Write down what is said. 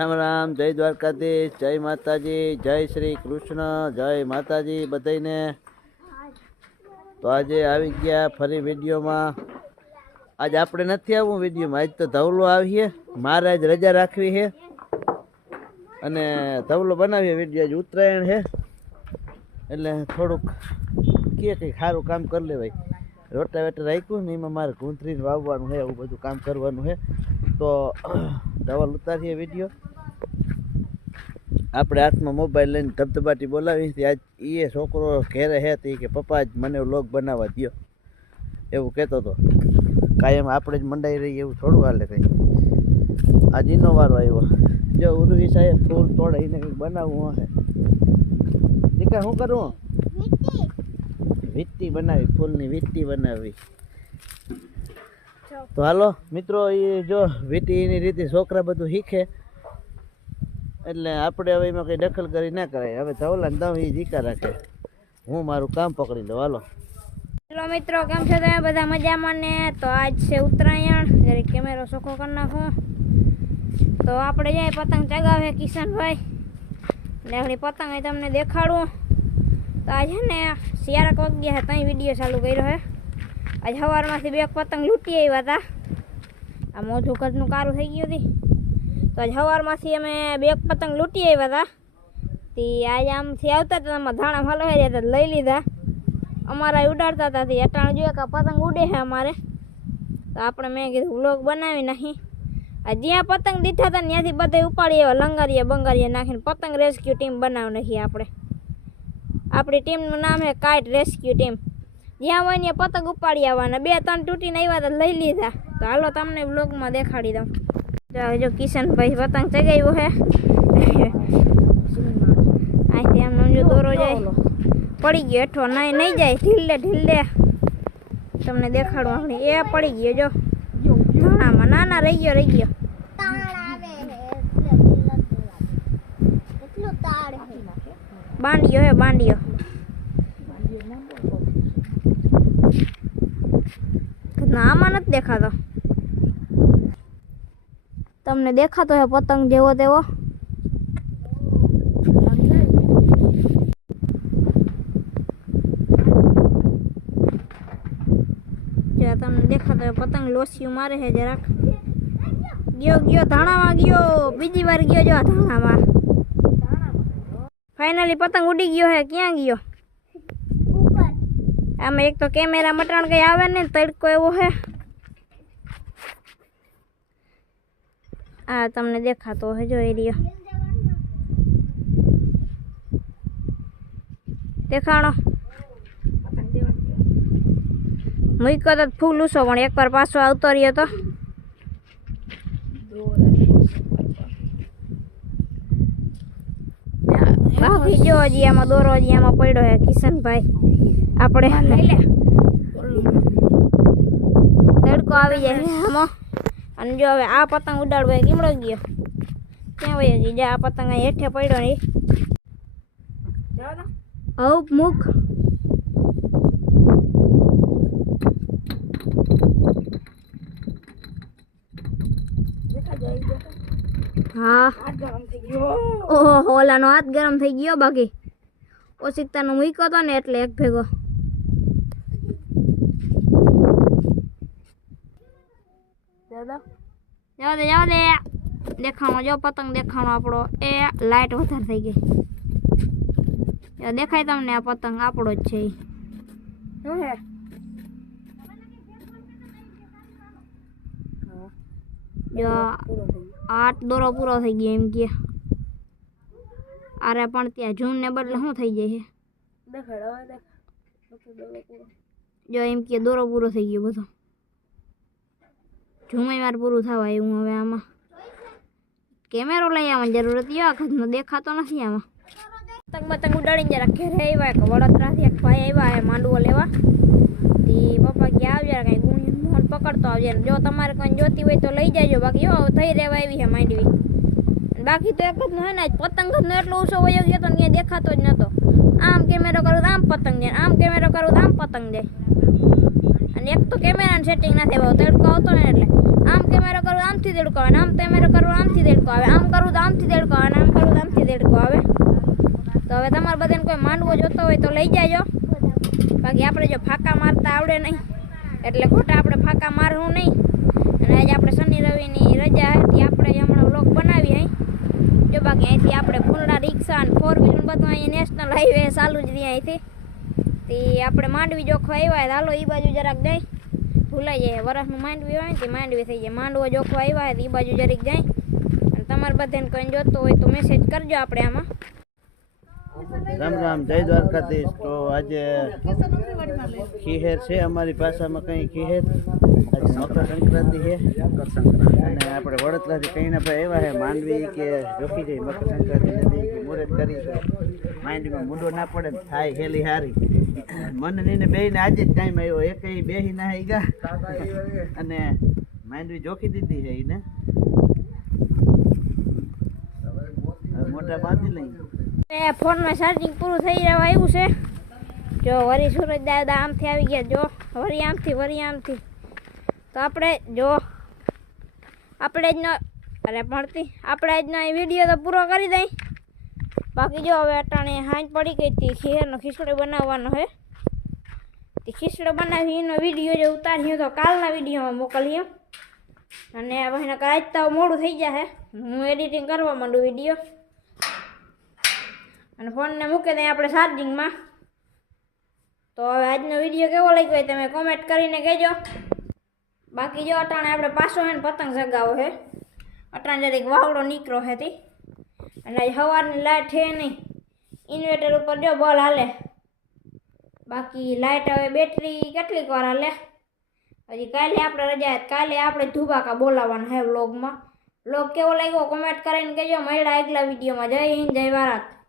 રામ રામ, જય દ્વારકાધીશ, જય માતાજી, જય શ્રી કૃષ્ણ, જય માતાજી બધાને તો આજે આવી ગયા ફરી વિડીયોમાં. આજ આપણે નથી આવવું વિડીયોમાં, આજ તો ધવલો આવીએ. મારે આજ રજા રાખવી છે. અને ધવલો બનાવીએ વીડિયો, આજ ઉત્તરાયણ છે. એટલે થોડુંક કે કંઈક સારું કામ કરી લેવાય. રોટાવેટર રાખ્યું ને એમાં મારે ગૂંથરીને વાવવાનું છે એવું બધું કામ કરવાનું છે. તો ધવલ ઉતારીએ વીડિયો. આપણે હાથમાં મોબાઈલ લઈને ધબધબાટી બોલાવી હતી. આજ એ છોકરો ઘેરે હે તે કે, પપ્પા જ મને લોક બનાવવા દ્યો. એવું કહેતો હતો કાયમ આપણે જ મંડાઈ રહીએ એવું થોડું હાલે કંઈ. આજ એનો વારો આવ્યો. જો ઉર્વી સાહેબ ફૂલ તોડે એને કંઈક બનાવવું હશે દીકા શું કરું વીટી બનાવી, ફૂલની વીટી બનાવી. તો હાલો, મિત્રો એ જો વીટી એની રીતે છોકરા બધું શીખે. એટલે આપણે હવે એમાં કંઈ દખલ કરી ના કરાય. હવે ધવલા દમ એ જીકા રાખે. હું મારું કામ પકડી લઉં. હાલો. હેલો મિત્રો, કેમ છો તમે? બધા મજામાં ને? તો આજ છે ઉત્તરાયણ. જરીક કેમેરો સોખો કરી નાખું. તો આપણે જાય પતંગ ચગાવે કિશનભાઈ. એટલે આગળ પતંગ અહીં તમને દેખાડું. તો આજ છે ને શિયાળક વાગ્યા છે ત્યાં વીડિયો ચાલુ કર્યો છે આજ સવારમાંથી બે પતંગ લૂંટી આવ્યા હતા. આ મોઢું કદનું કારું થઈ ગયું હતી. તો આજ સવારમાંથી અમે બે પતંગ લૂંટી આવ્યા હતા તે આજે આમથી આવતા હતા એમાં ધાણા હલવાઈ રહ્યા હતા લઈ લીધા. અમારા ઉડાડતા હતા, તે અટાણે જોઈએ કે પતંગ ઉડે છે અમારે. તો આપણે મેં કીધું, વ્લોગ બનાવી નાખી. જ્યાં પતંગ દીઠા હતા ત્યાંથી બધે ઉપાડી એવા લંગારીએ, બંગારીએ નાખીને પતંગ રેસ્ક્યુ ટીમ બનાવી નાખી આપણે. આપણી ટીમનું નામ છે કાઇટ રેસ્ક્યુ ટીમ જ્યાં હોય ને પતંગ ઉપાડી આવવાના. બે ત્રણ તૂટીને આવ્યા તો, લઈ લીધા. તો હાલો તમને વ્લોગમાં દેખાડી દઉં. જો જો કિશનભાઈ પતંગ ચગાવ્યો છે અહીંથી આમ જો દોરો જાય પડી ગયો હેઠો નહીં નહીં જાય ઢીલે ઢીલે તમને દેખાડું આપણે એ પડી ગયો જો ધાણામાં નાના રહી ગયો રહી ગયો બાંડિયો હે બાંડિયો ના આમાં નથી દેખાતો તમને દેખાતો હે પતંગ જેવો તેવો. જો તમને દેખાતો હોય પતંગ લોસિયું મારે છે જરાક. ગયો ગયો ધાણામાં ગયો. બીજી વાર ગયો જો આ ધાણામાં. ફાઇનલી પતંગ ઉડી ગયો હે. ક્યાં ગયો? આમાં એક તો કેમેરા મટાણ કઈ આવે ને તડકો એવો હે. આ તમને દેખાતો હોય જો એરિયો દેખાણો. મૂક્યો તો ફૂલ ઉસો પણ એકવાર પાછો આવતો રહ્યો તો. બાકી જો હજી આમાં દોરો હજી આમાં પડ્યો હે કિશનભાઈ. આપણે તડકો આવી જાય આમાં. અને જો હવે આ પતંગ ઉડાડવો કીમડો ગયો. ક્યાં વહી ગઈ? જા આ પતંગ અહીં હેઠે પડ્યો ને હવ મુખ. હા. ઓહો ઓલાનો હાથ ગરમ થઈ ગયો બાકી. ઓશિકતાનો મૂક્યો હતો ને એટલે એક ભેગો. જવા દે. જવા દે દેખાણો જો પતંગ દેખાણો આપણો. એ લાઇટ વધારે થઈ ગઈ. દેખાય તમને આ પતંગ? આપણો જ છે. જો આઠ દોરો પૂરો થઈ ગયો એમ કે. અરે પણ ત્યાં જૂન ને બદલે શું થઈ જાય છે? જો એમ કે દોરો પૂરો થઈ ગયો બધો. ઝૂમે વાર પૂરું થવા હું હવે આમાં. કેમેરો લઈ આવવાની જરૂર હતી આ વખતનો દેખાતો નથી આમાં. પતંગ પતંગ ઉડાડીને જરા ઘેરે આવ્યા કે વડોદરાથી એક ભાઈ આવ્યા, એ માંડવો લેવા. તે પપ્પા કે આવજે કાંઈ ગુણી મોહન પકડતો આવજે. જો તમારે કંઈ જોતી હોય તો લઈ જાજો. બાકી જો થઈ રહેવા આવી છે માંડવી. બાકી તો એક જ નો હે ને, પતંગ જ એટલો ઓછો વયો ગયો તો ક્યાંય દેખાતો જ નહોતો આમ કેમેરો કરું આમ પતંગ જાય આમ કેમેરો કરું આમ પતંગ જાય અને એક તો કેમેરાનું સેટિંગ નથી આવ્યું તડકો આવતો ને એટલે. આમ કેમેરો કરું આમથી દેડકો આવે આમ કેમેરો કરું આમથી દેડકો આવે આમ કરું તો આમથી દેડકો આવે આમ કરું તો આમથી દેડકો આવે તો હવે તમારે બધાને કોઈ માંડવો જોતો હોય તો લઈ જાજો. બાકી આપણે જો ફાંકા મારતા આવડે નહીં. એટલે ખોટા આપણે ફાંકા મારવું નહીં. અને આજે આપણે શનિ રવિની રજા હતી, આપણે હમણાં વ્લોગ બનાવી અહીં જો બાકી અહીંથી આપણે ફૂલડા રિક્ષા અને ફોર વ્હીલર બધું અહીંયા નેશનલ હાઈવે ચાલુ જ રહી અહીંથી. તે આપણે માંડવી જોખો આવ્યા હાલો એ બાજુ જરાક જાય. ભૂલાઈ જાય. વરસનું માંડવી હોય ને, તે માંડવી થઈ જાય. માંડવો જોખો આવ્યા હોય એ બાજુ જરીક જાય. અને તમારે બધાને કંઈ જોતો હોય તો મેસેજ કરજો આપણે આમાં. રામ રામ, જય દ્વારકાધીશ. તો આજે ખીહેર છે અમારી ભાષામાં કંઈ ખીહેર? આજે મકર સંક્રાંતિ છે. અને આપણે વડોદરાથી કહીને ભાઈ એવા છે, માંડવી કે જોખી જઈ મકર સંક્રાંતિ નથી કે મુહૂર્ત કરી છે. માંડવીમાં મૂંડો ના પડે થાય હેલી હારી. મને ને બે ને આજે જ ટાઈમ આવ્યો એક બેહી ના ગયા અને માંડવી જોખી દીધી છે એને. મોટા બાંધી લઈ. ફોનમાં ચાર્જિંગ પૂરું થઈ રહ્યું આવ્યું છે. જો વરી સુરજ દાદા આમથી આવી ગયા, જો વરી આમથી વરી આમથી. તો આપણે જો, આપણે જ ન, અરે ભણતી, આપણે આજનો એ વીડિયો તો પૂરો કરી દઈ. બાકી જો હવે અટાણે હાંજ પડી ગઈ હતી ખીરનો ખીચડો બનાવવાનો છે તે ખીચડો બનાવી, એનો વીડિયો જે ઉતાર્યો તો કાલના વિડીયોમાં મોકલીએ અને હવે આજ તો મોડું થઈ જશે હું. એડિટિંગ કરવા માંડું વીડિયો અને ફોનને મૂકી દઈએ આપણે ચાર્જિંગમાં તો હવે આજનો વીડિયો કેવો લાગ્યો હોય તમે કોમેન્ટ કરીને કહેજો. બાકી જો અટાણે આપણે પાછો હે ને પતંગ સગાવો છે અટાણે જરીક વાવડો નીકળો છે તી. અને આજે સવારની લાઇટ છે નહીં. ઇન્વર્ટર ઉપર જો બોલ હાલે. બાકી લાઇટ હવે બેટરી કેટલીક વાર હાલે. હજી કાલે આપણે રજા હતી. કાલે આપણે ધુબાકા બોલાવવાના છે વ્લોગમાં વ્લોગ કેવો લાગ્યો? કોમેન્ટ કરીને કહેજો. મળ્યા આગલા વિડીયોમાં જય હિન્દ, જય ભારત.